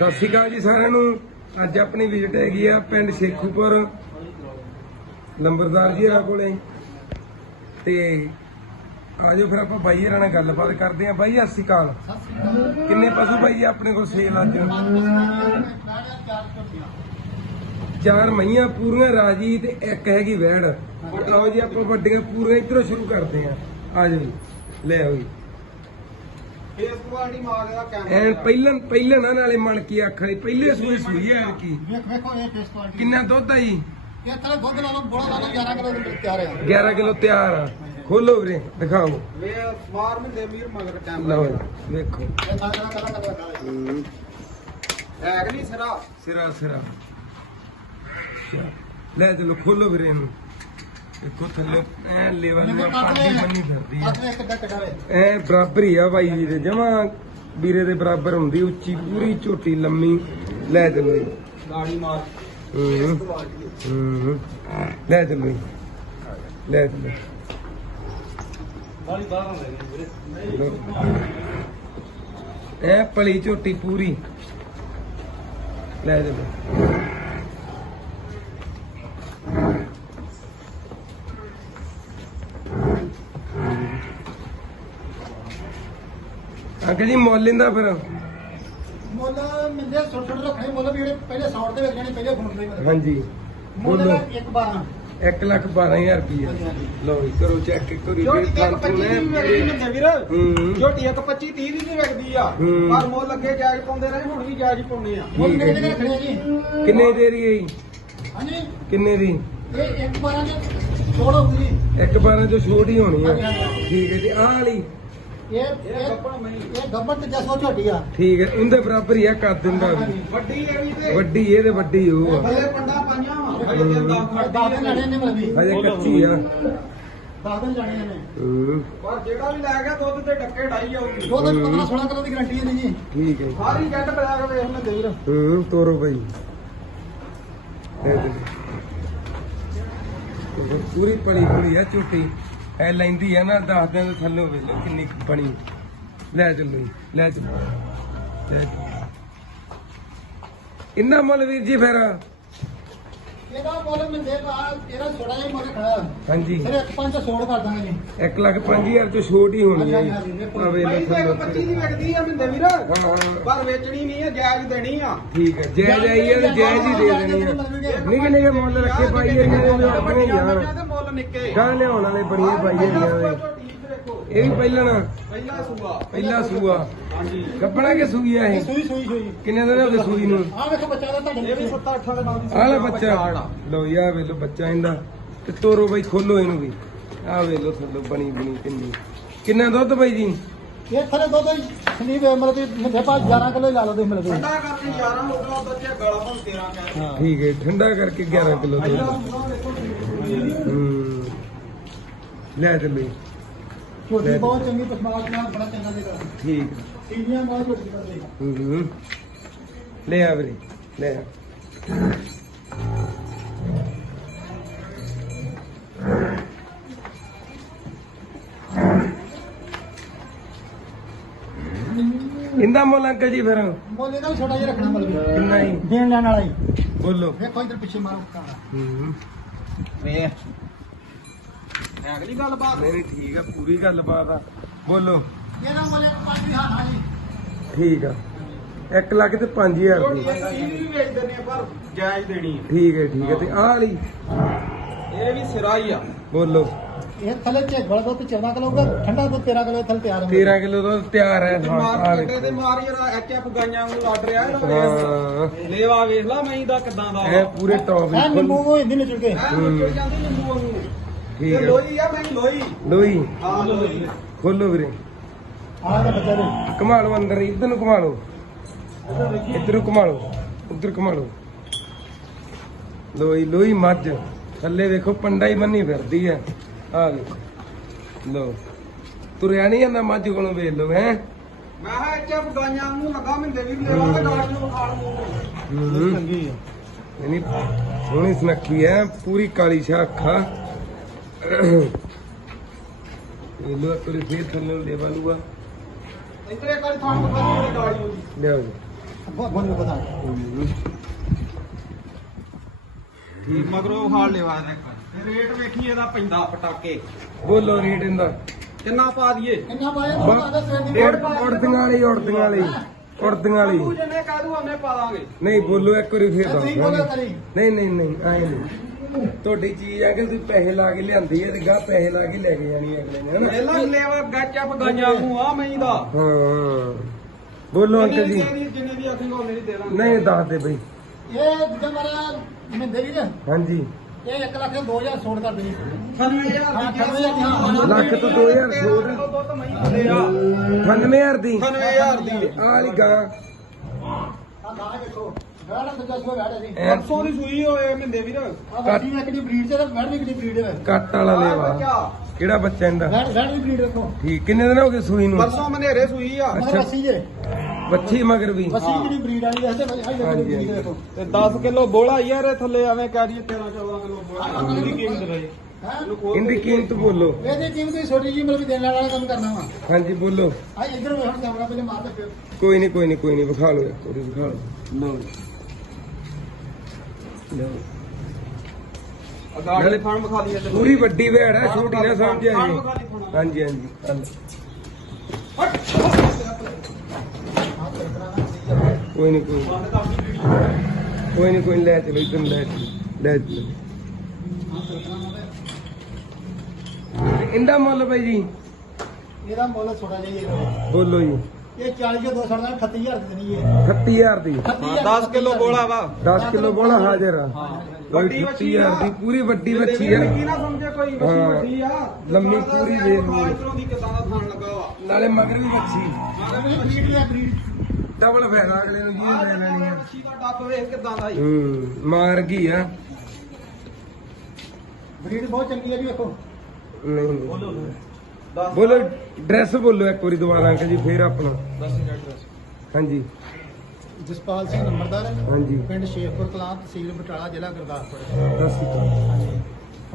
ਸਤਿ ਸ਼੍ਰੀ ਅਕਾਲ ਜੀ ਸਾਰਿਆਂ ਨੂੰ। ਅੱਜ ਆਪਣੀ ਵਿਜ਼ਿਟ ਹੈਗੀ ਆ ਪਿੰਡ ਸ਼ੇਖੂਪੁਰ, ਲੰਬਰਦਾਰ ਜੀ ਹਰਾਂ ਕੋਲੇ। ਤੇ ਆਜੋ ਫਿਰ ਆਪਾਂ ਬਾਈ ਹਰਾਂ ਨਾਲ ਗੱਲਬਾਤ ਕਰਦੇ ਆ। ਬਾਈ, ਸਤਿ ਸ਼੍ਰੀ ਅਕਾਲ। ਕਿੰਨੇ ਪਸ਼ੂ ਬਾਈ ਜੀ ਆਪਣੇ ਕੋਲ ਸੇਲ ਅੱਜ? ਚਾਰ ਮਈਆਂ ਪੂਰੀਆਂ, ਰਾਜੀ ਤੇ ਇੱਕ ਹੈਗੀ ਵੈੜ। ਤੇ ਆਓ ਜੀ, ਆਪਾਂ ਵੱਡੀਆਂ ਪੂਰੀਆਂ ਇਧਰੋਂ ਸ਼ੁਰੂ ਕਰਦੇ ਆ। ਆਜੋ ਜੀ, ਲੈ ਆਓ ਜੀ। ਫੇਸ ਕੁਆਲਿਟੀ ਮਾਰ ਦਾ ਕੈਮਰਾ ਐਨ ਪਹਿਲਾਂ ਪਹਿਲਾਂ ਨਾ ਨਾਲੇ ਮਣ ਕੀ ਅੱਖ ਵਾਲੀ ਪਹਿਲੇ ਸੂਈ ਸੂਈ ਐ ਕੀ ਵੇਖ ਵੇਖੋ ਇਹ ਫੇਸ ਕੁਆਲਿਟੀ ਕਿੰਨਾ ਦੁੱਧ ਆ ਜੀ? ਇਹ ਤਾਂ ਦੁੱਧ ਲਾ ਲਓ ਬੋਲਾ ਲਾ ਲਓ 11 ਕਿਲੋ ਤਿਆਰ ਆ। 11 ਕਿਲੋ ਤਿਆਰ ਆ। ਖੋਲੋ ਵੀਰੇ ਦਿਖਾਓ। ਵੇ ਸਮਾਰ ਮਹੀਨੇ ਮੀਰ ਮਗਰ ਲਓ ਕੈਮਰਾ ਜੀ, ਵੇਖੋ। ਇਹ ਤਾਂ ਕਰਾ ਕਰਾ ਕਰਾ ਹੂੰ, ਹੈ ਕਿ ਨਹੀਂ ਸਰਾ? ਸਿਰਾ ਸਿਰਾ। ਅੱਛਾ, ਲੈ ਚਲੋ ਖੋਲੋ ਵੀਰੇ ਇਹਨੂੰ। ਦੇਖੋ ਥੱਲੇ ਐ ਲੈਵਲ ਨੂੰ ਪਾਣੀ ਮੰਨੀ ਫਿਰਦੀ ਆ। ਅੱਜ ਇੱਕ ਕਿੱਡਾ ਕਿੱਡਾ ਵੇ ਐ ਬਰਾਬਰ ਹੀ ਆ ਬਾਈ ਜੀ ਦੇ ਜਮਾ ਵੀਰੇ ਦੇ ਬਰਾਬਰ ਹੁੰਦੀ ਉੱਚੀ ਪੂਰੀ ਝੋਟੀ ਲੰਮੀ ਲੈ ਚਲੋ ਜੀ। ਗਾੜੀ ਮਾਰ ਹੂੰ ਹੂੰ ਲੈ ਚਲੋ ਜੀ। ਲੈ ਚਲੋ ਗਾੜੀ ਬਾਹਰ ਲੈ ਗਏ ਵੀਰੇ। ਐ ਪਲੀ ਝੋਟੀ ਪੂਰੀ। ਲੈ ਚਲੋ ਅੰਕਲ ਜੀ ਮੁੱਲ ਲੈਂਦਾ ਫਿਰ। ਮੁੱਲ ਮਿਲਦੇ ਛੋਟੇ ਛੋਟੇ ਰੱਖਣੇ ਮੁੱਲ ਵੀ ਜਿਹੜੇ ਪਹਿਲੇ 100 ਦੇ ਵੇਚਣੇ ਪਹਿਲੇ ਫੋਨ ਦੇ ਹਾਂਜੀ। ਮੁੱਲ ਬੋਲੋ ਦਾ ਇੱਕ 12 1 ਲੱਖ 12000 ਰੁਪਏ ਲਓ ਜੀ ਕਰੋ ਚੈੱਕ ਕਰੋ ਜੀ ਇੱਕ 25 ਦੀ ਵੀ ਵਿਕਦੀ ਹੁੰਦੇ ਵੀਰ। ਹੂੰ। ਝੋਟੀ ਇੱਕ 25 30 ਦੀ ਵੀ ਵਿਕਦੀ ਆ। ਹੂੰ। ਪਰ ਮੁੱਲ ਅੱਗੇ ਜਾਇਜ਼ ਪਾਉਂਦੇ ਰਹੇ ਹੁਣ ਵੀ ਜਾਇਜ਼ ਹੀ ਆ। ਮੁੱਲ ਠੀਕ ਹੈ ਕਿੰਨੇ ਦੇ ਰੱਖਣੇ ਆ ਜੀ? ਕਿੰਨੇ ਦੇ ਰਹੀ ਹੈ ਜੀ? ਹਾਂਜੀ। ਕਿੰਨੇ ਦੀ? ਇਹ ਇੱਕ 12 ਦੇ ਛੋੜ ਹੋਊਗੀ ਜੀ। ਇੱਕ 12 ਤੋਂ ਛੋਟ ਹੀ ਹੋਣੀ ਆ। ਠੀਕ ਹੈ ਜੀ। ਆਹ ਵਾਲੀ। ਇਹ ਇਹ ਗੱਪਣ ਮਈ ਇਹ ਗੱਪਣ ਤੇ ਜਸੋ ਝੋਟੀ ਆ। ਠੀਕ ਹੈ ਉਹਦੇ ਬਰਾਬਰ ਹੀ ਆ ਕਰ ਦਿੰਦਾ ਵੀ। ਵੱਡੀ ਇਹ ਵੀ ਤੇ। ਵੱਡੀ ਇਹ ਤੇ ਵੱਡੀ ਉਹ ਆ। ਥੱਲੇ ਪੰਡਾ ਪਾਈਆਂ ਵਾ। ਹਜੇ ਤੇ ਦਸ ਦਿਨ ਲੈਣੇ ਨੇ ਮਲਵੀ ਹਜੇ ਕੱਚੀ ਆ। 10 ਦਿਨ ਲੈਣੇ ਨੇ ਹੂੰ। ਪਰ ਜਿਹੜਾ ਵੀ ਲੈ ਗਿਆ ਦੁੱਧ ਤੇ ਡੱਕੇ ਡਾਈ ਜਾਊਗੀ ਦੁੱਧ ਹੂੰ। 15 16 ਕਿਲੋ ਦੀ ਗਾਰੰਟੀ ਹੈ ਜੀ। ਠੀਕ ਹੈ ਜੀ। ਸਾਰੀ ਜੱਟ ਬਣਾ ਕੇ ਵੇਖ ਲੈ ਦੇਰ ਹੂੰ ਤੋਰੋ ਭਾਈ। ਪੂਰੀ ਪਲੀ ਪਲੀ ਆ ਝੋਟੀ। ਐ ਲੈਂਦੀ ਆ ਨਾ, ਦੱਸ ਦਿਨ ਥੱਲੇ ਵੇਲੋ ਕਿੰਨੀ ਕੁ ਬਣੀ। ਲੈ ਚੱਲੋ ਜੀ, ਲੈ ਚੱਲੋ। ਲੈ ਚੱਲੋ। ਇੰਨਾ ਮੁੱਲ ਵੀਰ ਜੀ ਫਿਰ। ਇਹਦਾ ਮੁੱਲ ਮਿਲਦੇ ਬਾਅਦ ਇਹਦਾ ਥੋੜਾ ਜਿਹਾ ਮੁੱਲ ਖੜਾ। ਹਾਂਜੀ। ਫਿਰ ਇੱਕ ਪੰਜ ਛੋੜ ਕਰ ਦਾਂਗੇ। ਜੀ 1 ਲੱਖ 5000 ਤੋਂ ਛੋਟ ਹੀ ਹੋਣੀ ਹੈ ਹਾਂਜੀ, ਹਾਂਜੀ, ਆ ਵੇਲੋ ਭਾਈ ਥੱਲੇ ਇੱਕ 25 ਦੀ ਵਿਕਦੀ ਆ ਮਿੰਦੇ ਵੀਰ। ਹਾਂ ਹਾਂ। ਪਰ ਵੇਚਣੀ ਨਹੀਂ ਹੈ ਜਾਇਜ਼ ਦੇਣੀ ਆ। ਠੀਕ ਹੈ ਜੈ ਦੇ ਦੇਣੀ ਆ। ਨਿੱਕੇ ਨਿੱਕੇ ਮੁੱਲ ਰੱਖੇ ਪਾਈ ਇਹਨਾਂ ਨੇ ਵੀ ਆਪਣੇ ਮੁੱਲ ਨਿੱਕੇ। ਗਾਂ ਲਿਆਉਣ ਵਾਲੇ ਇਹ ਵੀ ਪਹਿਲਾਂ ਨਾ? ਪਹਿਲਾ ਸੂਆ। ਪਹਿਲਾ ਸੂਆ ਹਾਂਜੀ ਕੱਪੜਾ ਕੇ ਸੂਈ ਆ ਇਹ? ਸੂਈ ਸੂਈ ਸੂਈ। ਕਿੰਨੇ ਦਿਨ ਹੋ ਗਏ ਸੂਈ ਨੂੰ? ਆ ਵੇਖੋ ਬੱਚਾ ਦਾ ਤੁਹਾਡੇ ਇਹ ਵੀ 7 8 ਦੇ ਨਾਲ ਆਹ ਲੈ ਬੱਚਾ। ਲਓ ਯਾ ਵੇ ਲੋ ਬੱਚਾ ਇਹਦਾ। ਤੇ ਤੋਰੋ ਬਈ ਖੋਲੋ ਇਹਨੂੰ ਵੀ। ਆਹ ਵੇ ਲੋ ਥੱਲੋ ਬਣੀ ਬਣੀ ਕਿੰਨੀ। ਕਿੰਨਾ ਦੁੱਧ ਬਈ ਜੀ? ਇਹ ਥਲੇ ਦੁੱਧ ਸਲੀਬ ਮਤਲਬ ਕਿ ਮੇਰੇ ਪਾਸ 11 ਕਿਲੋ ਹੀ ਲਾ ਲਓ ਤੁਸੀਂ ਮਿਲ ਠੰਡਾ ਕਰਕੇ 11 ਹੋ ਗਿਆ ਬੱਚੇ ਗਾਲਾ ਭੰ 13 ਕਹਿ ਹਾਂ। ਠੀਕ ਹੈ ਠੰਡਾ ਕਰਕੇ 11 ਕਿਲੋ ਦੁੱਧ ਹੂੰ। ਲੈ ਤੇ ਬਈ। ਛੋਟੀ ਬਹੁਤ ਚੰਗੀ ਪਸਮਾਤ ਨਾਲ ਬੜਾ ਚੰਗਾ ਦੇਗਾ ਠੀਕ ਹੈ। ਟੀਵੀਆਂ ਬਹੁਤ ਛੋਟੀ ਕਰ ਦੇਗਾ ਹੂੰ ਲੈ ਆ ਵੀਰੇ ਲੈ ਆ ਇੰਦਾ ਮੁੱਲ ਅੰਕਲ ਜੀ ਫਿਰ ਮੁੱਲ ਇਹਦਾ ਵੀ ਛੋਟਾ ਜਿਹਾ ਰੱਖਣਾ ਮਤਲਬ ਕਿੰਨਾ ਹੀ ਦੇਣ ਲੈਣ ਵਾਲਾ ਹੀ ਬੋਲੋ ਵੇਖੋ ਇਧਰ ਪਿੱਛੇ ਮਾਰੋ ਕਾਣਾ ਹੂੰ ਵੇ ਅਗਲੀ ਗੱਲ ਬਾਤ ਨਹੀਂ ਨਹੀਂ, ਠੀਕ ਆ ਪੂਰੀ ਗੱਲ ਬਾਤ ਆ। ਬੋਲੋ। ਇਹਦਾ ਮੁੱਲ ਇੱਕ ਪੰਜ ਵੀ ਹਾਲ ਹਾਲੀ ਠੀਕ ਆ। 1 ਲੱਖ ਤੇ 5000 ਝੋਟੀ ਦੀ। ਚੀਜ਼ ਵੀ ਵੇਚ ਦਿੰਦੇ ਆ ਪਰ ਜਾਇਜ਼ ਦੇਣੀ ਆ। ਠੀਕ ਹੈ ਠੀਕ ਹੈ ਤੇ ਆਹ ਵਾਲੀ। ਇਹ ਵੀ ਸਿਰਾ ਹੀ ਆ। ਬੋਲੋ। ਇਹ ਥਲੇ ਚ ਬੜਾ ਦੁੱਧ 14 ਕਿਲੋ ਹੋਊਗਾ ਠੰਡਾ ਦੁੱਧ 13 ਕਿਲੋ ਥਲੇ ਤਿਆਰ ਹੋਊਗਾ 13 ਕਿਲੋ ਦਾ ਤਿਆਰ ਹੈ। ਤੇ ਹਾਂ ਮਾਰ ਆਹ ਕੱਟੇ ਤੇ ਵੇਖੋ। ਮਾਰ ਜਿਹੜਾ ਐਚਐਫ ਗਾਈਆਂ ਨੂੰ ਲੱਡ ਰਿਹਾ ਇਹਦਾ ਹਾਂ। ਵੇਖ ਲੇਵਾ ਵੇਖ ਲਾ ਮੈਂ ਦਾ ਕਿਦਾਂ ਦਾ। ਇਹ ਪੂਰੇ ਟੌਪ ਐ ਨਿੰਬੂ ਦੀ ਉਹ ਇੰਦੀ ਨਿਚੜ ਕੇ ਐ ਮੁੱਚੜ ਜਾਂਦੀ ਨਿੰਬੂ ਵਾਂਗੂ। ਠੀਕ ਹੈ। ਲੋਈ ਆ ਮੈਂ ਲੋਈ। ਲੋਈ? ਹਾਂ ਲੋਈ। ਖੋਲੋ ਵੀਰੇ। ਆਹ ਦਾ ਬੱਚਾ ਦੇ ਘੁਮਾ ਲਓ ਅੰਦਰ ਇੱਧਰ ਨੂੰ ਘੁਮਾ ਲਓ ਇੱਧਰ ਨੂੰ ਘੁਮਾ ਲਓ ਉੱਧਰ ਘੁਮਾ ਲਓ ਲੋਈ ਲੋਈ ਮੱਝ। ਥੱਲੇ ਵੇਖੋ ਪੰਡਾ ਹੀ ਬੰਨੀ ਫਿਰਦੀ ਆ। ਆ ਲੋ ਤੁਰਿਆ ਨਹੀਂ ਜਾਂਦਾ ਮੱਝ ਕੋਲੋਂ ਵੇਖ ਲਓ ਹੈ? ਮੈਂ ਕਿਹਾ ਐਚਐਫ ਗਾਈਆਂ ਨੂੰ ਲੱਗਾ ਮਿੰਦੇ ਵੀ ਲੇਵਾ ਤੇ ਗਾਲ ਨੂੰ ਖਾਣ ਨੂੰ ਚੰਗੀ ਆ। ਨਹੀਂ ਸੋਹਣੀ ਸੁਨੱਖੀ ਹੈ ਪੂਰੀ ਕਾਲੀ ਸ਼ਾਹ ਅੱਖਾਂ ਇਹ ਲੋ ਤੁਰੇ ਫੇਰ ਥੱਲੇ ਲੈ ਬਾਲੂਗਾ ਇਤਰੇ ਕਾਲੀ ਥਾਂ ਨੂੰ ਖਾਣ ਨੂੰ ਗਾਲ ਨੂੰ ਲਿਆਓ ਜੀ। ਬਹੁਤ ਬਹੁਤ ਬਤਾ ਠੀਕ। ਮਗਰੋਂ ਹਾਲ ਲੈਵਾ ਇੱਕ ਰੇਟ ਵੇਖੀ ਇਹਦਾ ਪੈਂਦਾ ਪਟਾਕੇ। ਬੋਲੋ ਰੇਟ ਇਹਦਾ। ਕਿੰਨਾ ਪਾ ਦਈਏ? ਕਿੰਨਾ ਪਾਇਆ? ਤੁਹਾਨੂੰ ਸਵੇਰ ਦੀ ਉੜ- ਉੜਦੀਆਂ ਵਾਲੀ ਉੜਦੀਆਂ ਵਾਲੀ। ਉੜਦੀਆਂ ਤੂੰ ਵਾਲੀ ਜਿੰਨੇ ਕਹਿ ਦੂ ਉਹਨੇ ਪਾ ਦਾਂਗੇ। ਨਹੀਂ ਬੋਲੋ ਇੱਕ ਵਾਰੀ ਫੇਰ ਤੁਸੀਂ ਬੋਲੋ ਦੱਸ ਕਰੀ ਨਹੀਂ। ਨਹੀਂ ਨਹੀਂ ਆਏ ਨਹੀਂ। ਤੁਹਾਡੀ ਚੀਜ਼ ਆ ਕਿ ਤੁਸੀਂ ਪੈਸੇ ਲਾ ਕੇ ਲਿਆਂਦੀ ਹੈ ਤੇ ਗਾਹ ਪੈਸੇ ਲਾ ਕੇ ਲੈ ਕੇ ਜਾਣੀ ਹੈ ਅਗਲੇ ਨੇ ਹਨਾ? ਪਹਿਲਾਂ ਲੈਵਾ ਗੱਚਾ ਪਗਾਈਆਂ ਨੂੰ ਆ ਮੈਂ ਦਾ। ਹਾਂ। ਬੋਲੋ ਅੰਕਲ ਜੀ। ਜਿੰਨੇ ਦੀ ਜਿੰਨੇ ਦੀ ਆਖੀ ਉਹ ਮੇਰੀ ਦੇ ਦਾਂਗੇ ਨਹੀਂ ਦੱਸ ਦੇ ਬਈ। ਇਹ ਜਿੱਦਾਂ ਮਾਰਾ ਮਹਿੰਦੇ ਵੀ ਨੇ ਹਾਂਜੀ। ਇਹ 1 ਲੱਖ 2000 ਛੋੜ ਕਰ ਦੇਣੀ 98000 ਹਾਂ, ਦੀ 98,000 ਹਾਂ। ਲੱਖ ਤੋਂ 2000 ਛੋੜ। ਦੁੱਧ ਮੈਂ ਦੇ ਆ। 98000 ਦੀ। 98000 ਦੀ। ਆਹ ਵਾਲੀ ਗਾਂ। ਆ ਗਾਂ ਦੇਖੋ। ਗਾਂ ਦਾ ਦੂਜਾ ਸੋ ਗਾੜਾ ਜੀ ਐ। ਪਰਸੋਂ ਦੀ ਸੂਈ ਹੋਏ ਮਹਿੰਦੇ ਵੀਰ ਆ ਬੱਚੀ ਇੱਕ ਦੀ ਬਰੀਡ ਤੇ ਵੜ ਵੀ ਕਿਹਦੀ ਬਰੀਡ ਹੈ ਕੱਟ ਵਾਲਾ ਆਹ ਲੈਵਾ ਬੱਚਾ। ਕਿਹੜਾ ਬੱਚਾ ਇਹਦਾ? ਵੜ ਵੜ ਦੀ ਬਰੀਡ ਦੇਖੋ ਠੀਕ। ਕਿੰਨੇ ਦਿਨ ਹੋ ਗਏ ਸੂਈ ਨੂੰ? ਪਰਸੋਂ ਮਨੇਰੇ ਸੂਈ ਆ। ਅੱਛਾ। ਜੇ। ਬੱਚੀ ਮਗਰ ਵੀ। ਬੱਸੀ ਕਿਹਦੀ ਬਰੀਡ ਵਾਲੀ ਦੱਸਦੇ ਭਾਈ ਹਾਈ ਹਾਂਜੀ, ਬਰੀਡ ਹਾਂਜੀ। ਦੇਖੋ ਤੇ 10 ਕਿਲੋ ਬੋਲਾ ਯਾਰ ਇਹ ਥੱਲੇ ਐਵੇਂ ਕਹਿ ਦਈਏ 13 14 ਕਿਲੋ ਬੋਲਾ ਇਹਦੀ ਕੀਮਤ ਰਹੀ ਹਾਂ। ਇਹਦੀ ਕੀਮਤ ਬੋਲੋ। ਇਹਦੀ ਕੀਮਤ ਵੀ ਛੋਟੀ ਜੀ ਮਤਲਬ ਦੇਣ ਵਾਲਾ ਕੰਮ ਕਰਨਾ ਵਾ। ਹਾਂਜੀ ਬੋਲੋ। ਆ ਇੱਧਰ ਵੇਖਣ ਕੈਮਰਾ ਪਹਿਲੇ ਮਾਰ ਦੇ ਪਿਓ ਕੋਈ ਨਹੀਂ ਕੋਈ ਨਹੀਂ ਕੋਈ ਨਹੀਂ ਵਿਖਾ ਲਓ ਇੱਕ ਵਾਰੀ ਵਿਖਾ ਲਓ। ਲਓ। ਅਗਾੜੇ ਫਾਰਮ ਵਿਖਾ ਦਈਏ ਤੇ ਪੂਰੀ ਵੱਡੀ ਭੈੜ ਹੈ ਛੋਟੀ ਨਾ ਲਈ ਥੋੜ੍ਹਾ। ਹਾਂਜੀ ਹਾਂਜੀ ਚੱਲ। ਕੋਈ ਨਹੀਂ ਕੋਈ ਨੀ। ਕੋਈ ਨਹੀਂ ਕੋਈ ਨੀ, ਲੈ ਚਲੋ ਇਧਰ ਲੈ ਚਲੋ ਲੈ ਚਲੋ। ਇੰਦਾ ਮੁੱਲ ਭਾਈ ਜੀ? ਇਹਦਾ ਮੁੱਲ ਥੋੜਾ ਜਿਹਾ ਹੀ ਹੈ। ਬੋਲੋ ਜੀ। ਇਹ 40 ਜੋ 200 ਦਾ 38000 ਦੀ ਦੇਣੀ ਹੈ। 38000 ਦੀ। 10 ਕਿਲੋ ਬੋਲਾ ਵਾ। 10 ਕਿਲੋ ਬੋਲਾ ਹਾਜ਼ਰ ਆ। ਹਾਂ। ਕੋਈ ਵੱਡੀ ਵੱਛੀ 38000 ਦੀ ਪੂਰੀ ਵੱਡੀ ਵੱਛੀ ਆ। ਕੀ ਨਾ ਸਮਝੇ ਕੋਈ ਵੱਛੀ ਹਾਂ। ਵੱਡੀ ਆ। ਲੰਮੀ ਪੂਰੀ ਵੇਖ ਲਓ। ਇਧਰੋਂ ਦੀ ਕਿਦਾਂ ਦਾ ਥਾਣ ਲੱਗਾ ਵਾ। ਨਾਲੇ ਮਗਰ ਵੀ ਵੱਛੀ। ਨਾਲੇ ਵੀ ਬਰੀਡ ਬਰੀਡ ਡਬਲ ਫਾਇਦਾ ਅਗਲੇ ਨੂੰ ਜੀ ਲੈ ਲੈਣੀ ਆ। ਵੱਛੀ ਦਾ ਡੱਬ ਵੇਖ ਕਿਦਾਂ ਦਾ ਹੀ ਹੂੰ ਮਾਰ ਗਈ ਆ? ਬਰੀਡ ਬਹੁਤ ਚੰਗੀ ਹੈ ਜੀ ਵੇਖੋ। ਨਹੀਂ ਬੋਲੋ ਨਹੀਂ। ਦੱਸ। ਬੋਲੋ ਡਰੈਸ ਬੋਲੋ ਇੱਕ ਵਾਰੀ ਦੁਬਾਰਾ ਅੰਕਲ ਜੀ ਫੇਰ ਆਪਣਾ। ਦੱਸ ਦੱਸ ਹਾਂਜੀ। ਜਸਪਾਲ ਸਿੰਘ ਨੰਬਰਦਾਰ ਹਾਂਜੀ। ਪਿੰਡ ਸ਼ੇਖਪੁਰ ਕਲਾਂ ਤਹਿਸੀਲ ਬਟਾਲਾ ਜ਼ਿਲ੍ਹਾ ਗੁਰਦਾਸਪੁਰ। ਸਤਿ ਸ਼੍ਰੀ ਅਕਾਲ।